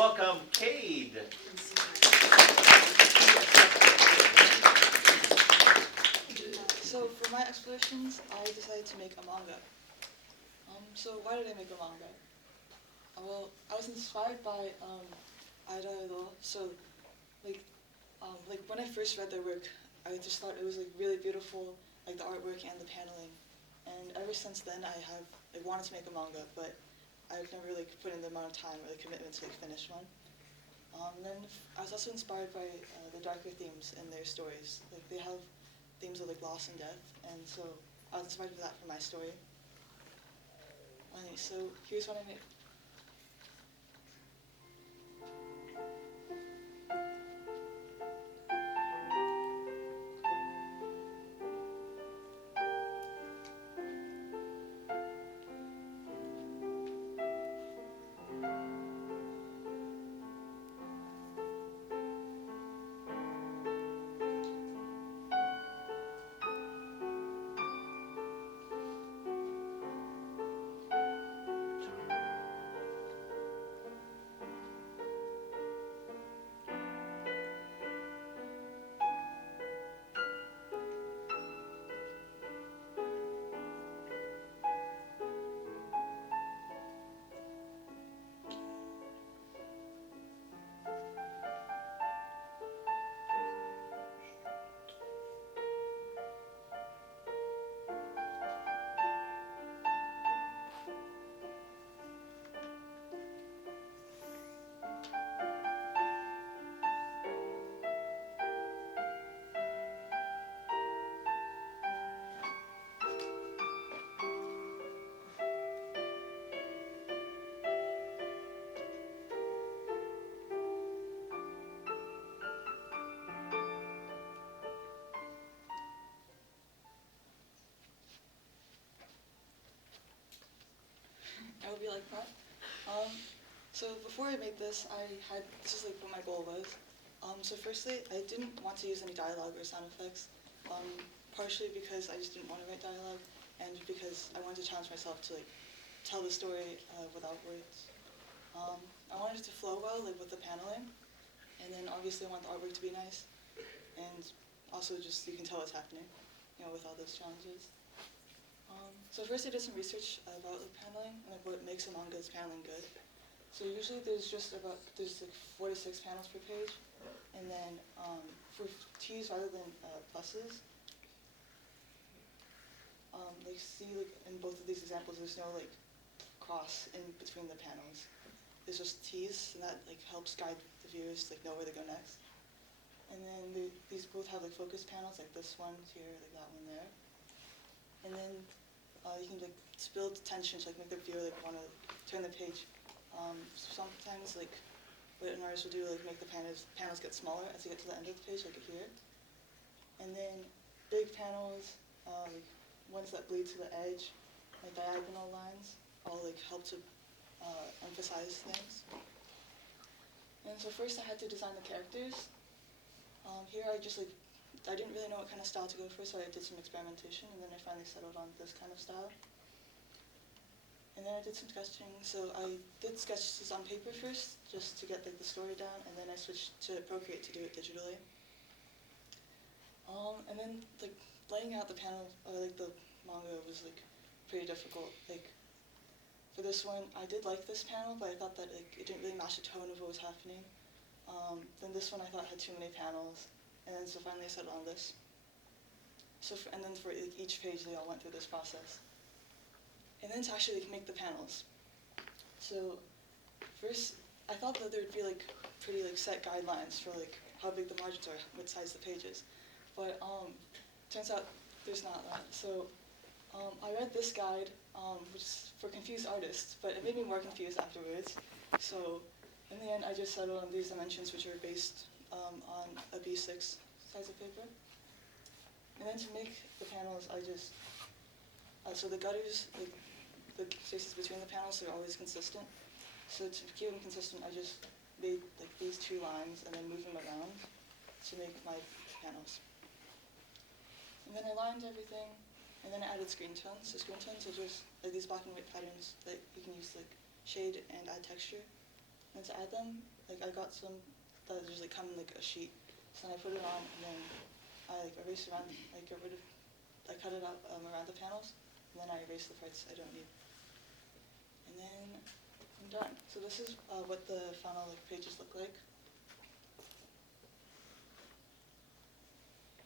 welcome Cade. So for my explorations, I decided to make a manga. So why did I make a manga? Well, I was inspired by CadeL. So like when I first read their work, I just thought it was like really beautiful, like the artwork and the paneling. And ever since then, I wanted to make a manga, but I've never like put in the amount of time or the commitment to like finish one. And then I was also inspired by the darker themes in their stories. Like they have themes of like loss and death, and so I was inspired by that for my story. Anyway, so here's what I made. I would be like that. So before I made this, this is like what my goal was. So firstly, I didn't want to use any dialogue or sound effects, partially because I just didn't want to write dialogue, and because I wanted to challenge myself to like tell the story without words. I wanted it to flow well, like with the paneling, and then obviously I want the artwork to be nice, and also just you can tell what's happening, with all those challenges. So first I did some research about like paneling and like what makes a manga's paneling good. So usually there's like 46 panels per page, and then for T's rather than pluses, like see like in both of these examples there's no like cross in between the panels. There's just T's, and that like helps guide the viewers to like know where to go next. And then these both have like focus panels, like this one here, like that one there. And then you can like build tension to like make the viewer like want to turn the page. Sometimes like what an artist will do like make the panels get smaller as you get to the end of the page, like here. And then big panels, like ones that bleed to the edge, like diagonal lines, all like help to emphasize things. And so first I had to design the characters. Here I didn't really know what kind of style to go for, so I did some experimentation, and then I finally settled on this kind of style. And then I did some sketching. So I did sketches on paper first, just to get like the story down, and then I switched to Procreate to do it digitally. And then like laying out the panel, like the manga was like pretty difficult. Like for this one, I did like this panel, but I thought that like it didn't really match the tone of what was happening. Then this one I thought had too many panels, and then so finally I settled on this. And then for like, each page they all went through this process. And then to actually like, make the panels. So first I thought that there would be like pretty like set guidelines for like how big the margins are, what size the pages. But turns out there's not that. So I read this guide, which is for confused artists, but it made me more confused afterwards. So in the end, I just settled on these dimensions, which are based on a B6 size of paper. And then to make the panels, I just, so the gutters, the spaces between the panels are always consistent. So to keep them consistent, I just made like these two lines and then moved them around to make my panels. And then I lined everything, and then I added screen tones. So screen tones are just like these black and white patterns that you can use to like shade and add texture. And to add them, like I got some that just like come in like a sheet. So then I put it on and then I like erase around, I get rid of, I cut it out around the panels, and then I erase the parts I don't need. And then I'm done. So this is what the final like pages look like.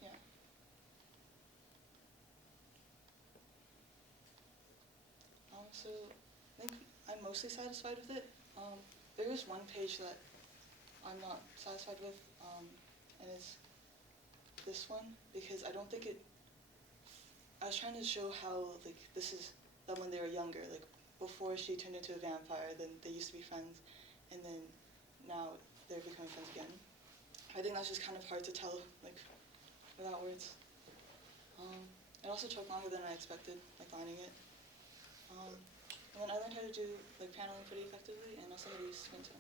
Yeah. So I think I'm mostly satisfied with it. There is one page that I'm not satisfied with, and it's this one, because I don't think it, I was trying to show how, like, this is them when they were younger, like, before she turned into a vampire, then they used to be friends, and then now they're becoming friends again. I think that's just kind of hard to tell, like, without words. It also took longer than I expected, like, lining it. And then I learned how to do, like, paneling pretty effectively, and also how to use Squinto.